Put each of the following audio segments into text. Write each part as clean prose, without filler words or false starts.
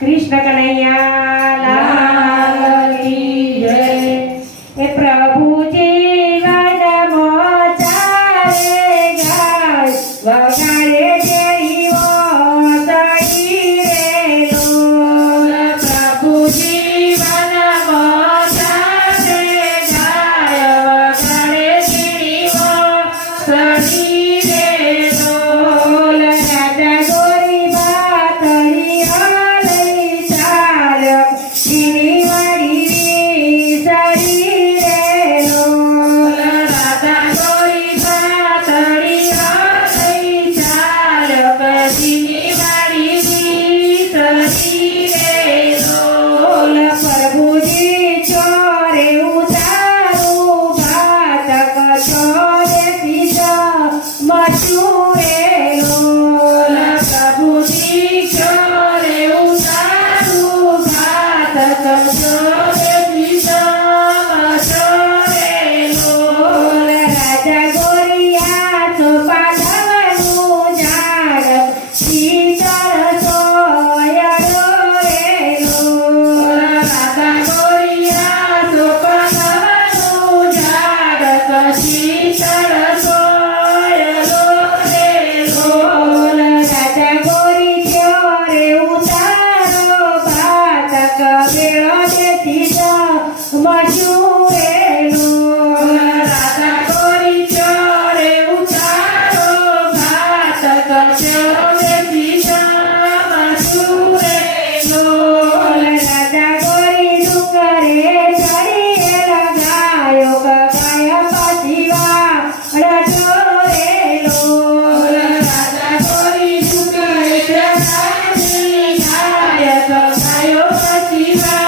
कृष्ण कन्हैया लाल की जय। हे प्रभु जीवन मोचारे गाय वगाड़े देवो शरीरे लोल। प्रभु जीवन मोचारे गाय वगाड़े देवो शरीरे लोल। राजा गोरी बातली आलई चालक श्रीवाड़ी शरीरे लोल। राजा गोरी बातली आलई चालक श्रीवाड़ी शरीरे लोल। प्रभुजी चोरे उतारू भातक चोरे सीधा मचुरे लोल। प्रभुजी चोरे उतारू भातक चोरे सीधा मचुरे लोल। राजा गोरिया तो पांडवनु झाड शीतळ सोयलो रे लोल। राजा गोरिया तो पांडवनु झाड शीतळ सोयलो रे लोल। राजा गोरी चोरे उतारो भातक बेळो देतीचा मचुरे लोल। राजा गोरी चोरे उतारो भातक बेळो देतीचा मचुरे लोल। राजा गोरी डुकरे चढीए लगायो गाय पासिवा रटोरे लोल। राजा गोरी डुकरे चढी गाय गायो पासिवा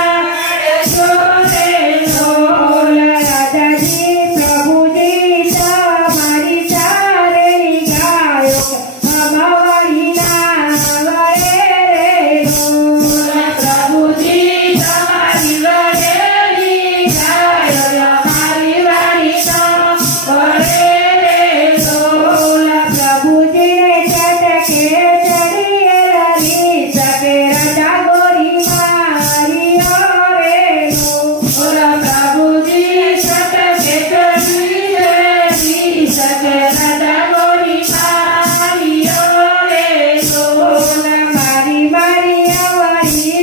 रटोरे लोल। राजाजी प्रभुजी તમારી ચારે ગાયો અમારી નાવરે રે લોલ। પ્રભુજી તમારી વરેલી ગાયો અમારી વાળી નાવરે રે લોલ। પ્રભુજીને ચટકે ચડીએ લડી શકે રાજા ગોરી મારીઓ રે લોલ। પ્રભુજી ચટકે ચડીએ લડી શકે રાજા ગોરી મારીઓ રે લોલ। મારી મારી આવડી